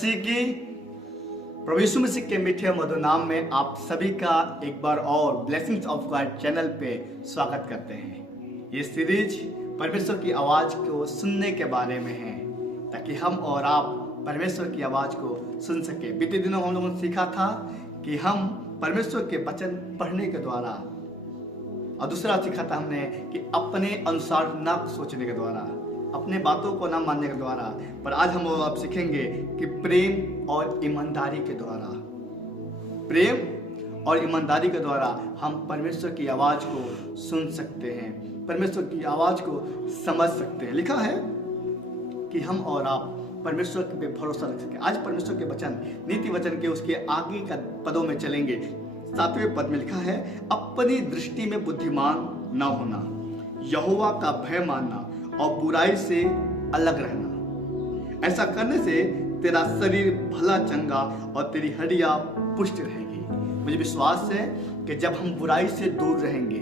मसीह की प्रभु यीशु मसीह के मीठे मधुर नाम में आप सभी का एक बार और ब्लेसिंग्स ऑफ गॉड चैनल पे स्वागत करते हैं। ये सीरीज परमेश्वर की आवाज को सुनने के बारे में है ताकि हम और आप परमेश्वर की आवाज को सुन सके। बीते दिनों हम लोगों ने सीखा था कि हम परमेश्वर के वचन पढ़ने के द्वारा, और दूसरा सीखा था हमने कि अपने अनुसार ना सोचने के द्वारा, अपने बातों को ना मानने के द्वारा। पर आज हम आप सीखेंगे कि प्रेम और ईमानदारी के द्वारा, प्रेम और ईमानदारी के द्वारा हम परमेश्वर की आवाज को सुन सकते हैं, परमेश्वर की आवाज को समझ सकते हैं। लिखा है कि हम और आप परमेश्वर पे भरोसा रख सके। आज परमेश्वर के वचन, नीति वचन के उसके आगे का पदों में चलेंगे। 7वें पद में लिखा है, अपनी दृष्टि में बुद्धिमान न होना, यहोवा का भय मानना और बुराई से अलग रहना। ऐसा करने से तेरा शरीर भला चंगा और तेरी हड्डियां पुष्ट रहेगी। मुझे विश्वास है कि जब हम बुराई से दूर रहेंगे,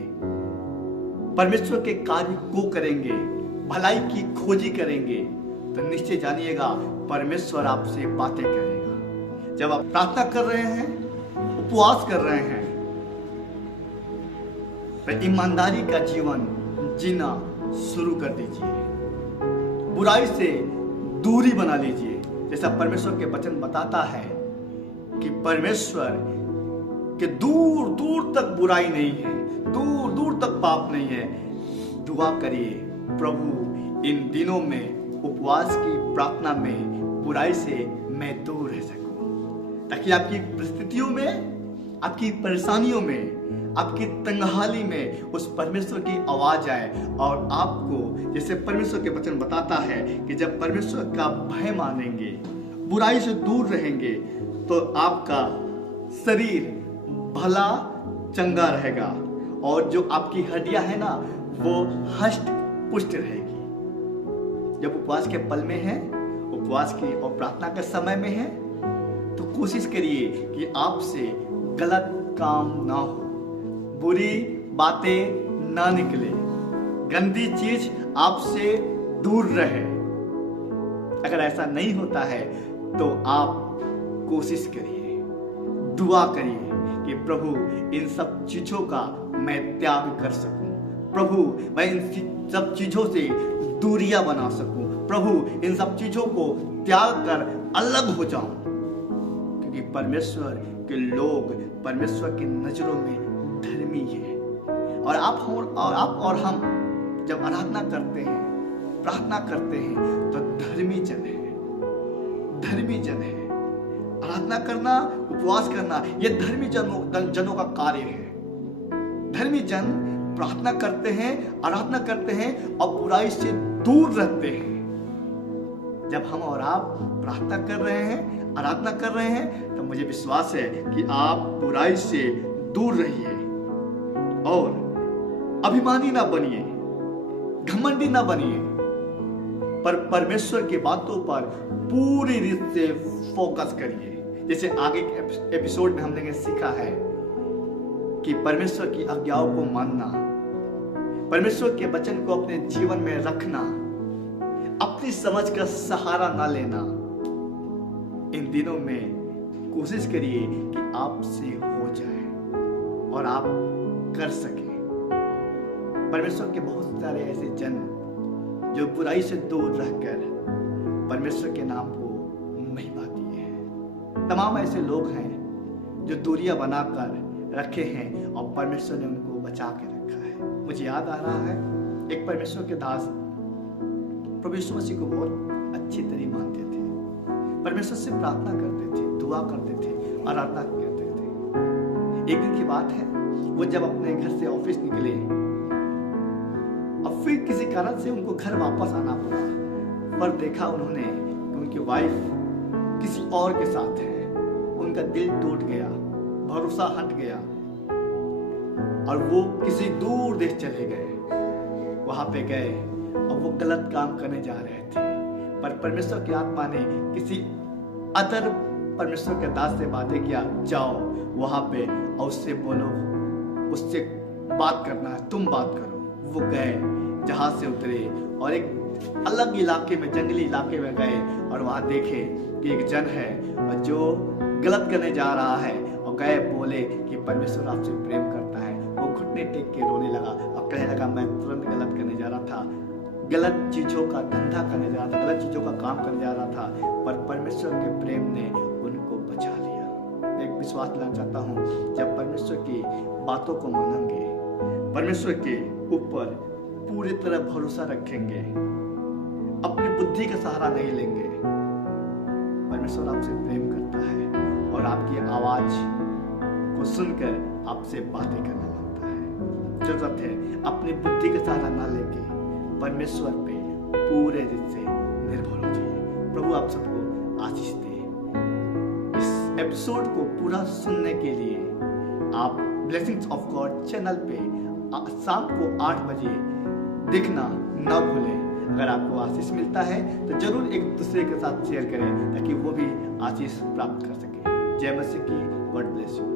परमेश्वर के कार्य को करेंगे, भलाई की खोजी करेंगे, तो निश्चय जानिएगा परमेश्वर आपसे बातें करेगा। जब आप प्रार्थना कर रहे हैं, उपवास कर रहे हैं, तो ईमानदारी का जीवन जीना शुरू कर दीजिए, बुराई से दूरी बना लीजिए। जैसा परमेश्वर के वचन बताता है कि परमेश्वर के दूर दूर तक बुराई नहीं है, दूर दूर तक पाप नहीं है। दुआ करिए, प्रभु इन दिनों में उपवास की प्रार्थना में बुराई से मैं दूर रह सकूं, ताकि आपकी परिस्थितियों में, आपकी परेशानियों में, आपकी तंगहाली में उस परमेश्वर की आवाज आए और आपको, जैसे परमेश्वर के वचन बताता है कि जब परमेश्वर का भय मानेंगे, बुराई से दूर रहेंगे, तो आपका शरीर भला चंगा रहेगा और जो आपकी हड्डियां है ना, वो हष्ट पुष्ट रहेगी। जब उपवास के पल में है, उपवास की और प्रार्थना के समय में है, तो कोशिश करिए कि आपसे गलत काम ना हो, बुरी बातें ना निकले, गंदी चीज आपसे दूर रहे। अगर ऐसा नहीं होता है तो आप कोशिश करिए, दुआ करिए कि प्रभु इन सब चीजों का मैं त्याग कर सकूं, प्रभु मैं इन सब चीजों से दूरियां बना सकूं, प्रभु इन सब चीजों को त्याग कर अलग हो जाऊं, क्योंकि परमेश्वर के लोग परमेश्वर की नजरों में धर्मी है। और आप और हम जब आराधना करते हैं, प्रार्थना करते हैं, तो धर्मी जन है, धर्मी जन है। आराधना करना, उपवास करना, यह धर्मी जनों का कार्य है। धर्मी जन प्रार्थना करते हैं, आराधना करते हैं और बुराई से दूर रहते हैं। जब हम और आप प्रार्थना कर रहे हैं, आराधना कर रहे हैं, तो मुझे विश्वास है कि आप बुराई से दूर रहिए और अभिमानी ना बनिए, घमंडी ना बनिए, पर परमेश्वर की बातों पर पूरी रीत से फोकस करिए। जैसे आगे के एपिसोड में हमने सीखा है कि परमेश्वर की आज्ञाओं को मानना, परमेश्वर के वचन को अपने जीवन में रखना, अपनी समझ का सहारा ना लेना। इन दिनों में कोशिश करिए कि आपसे हो जाए और आप कर सके। परमेश्वर के बहुत सारे ऐसे जन जो बुराई से दूर रहकर परमेश्वर के नाम को महिमा दिए हैं। तमाम ऐसे लोग हैं जो दूरियां बनाकर रखे हैं और परमेश्वर ने उनको बचा के रखा है। मुझे याद आ रहा है, एक परमेश्वर के दास प्रभु यीशु मसीह को बहुत अच्छी तरह मानते थे, परमेश्वर से प्रार्थना करते थे, दुआ करते थे, आराधना करते थे। एक दिन की बात है, वो जब अपने घर से ऑफिस निकले और फिर किसी कारण से उनको घर वापस आना पड़ा, पर देखा उन्होंने कि उनकी वाइफ किसी और के साथ है। उनका दिल टूट गया, भरोसा हट गया और वो किसी दूर देश चले गए। वहां पे गए और वो गलत काम करने जा रहे थे, पर परमेश्वर की आत्मा ने किसी अदर परमेश्वर के दास से बातें किया, जाओ वहां पे और उससे बोलो, उससे बात करना है, तुम बात करो। वो गए, जहाज से उतरे और एक अलग इलाके में, जंगली इलाके में गए और वहां देखे कि एक जन है जो गलत करने जा रहा है, और गए बोले कि परमेश्वर आपसे प्रेम करता है। वो घुटने टेक के रोने लगा और कहने लगा, मैं तुरंत गलत करने जा रहा था, गलत चीजों का धंधा करने जा रहा था, गलत चीजों का काम करने जा रहा था, पर परमेश्वर के प्रेम ने उनको बचा लिया। एक विश्वास दिलाना चाहता हूँ, जब परमेश्वर की बातों को मानेंगे, परमेश्वर के ऊपर पूरी तरह भरोसा रखेंगे, अपनी बुद्धि का सहारा नहीं लेंगे, परमेश्वर आपसे प्रेम करता है और आपकी आवाज को सुनकर आपसे बातें करने लगता है। जरूरत है अपनी बुद्धि का सहारा ना लेके परमेश्वर पे पूरे दिल से निर्भर हो जाइए। प्रभु आप सबको आशीष दे। इस एपिसोड को पूरा सुनने के लिए आप ब्लेसिंग्स ऑफ गॉड चैनल पे शाम को 8 बजे देखना ना भूलें। अगर आपको आशीष मिलता है तो जरूर एक दूसरे के साथ शेयर करें ताकि वो भी आशीष प्राप्त कर सके। जय मसीह की। God bless you.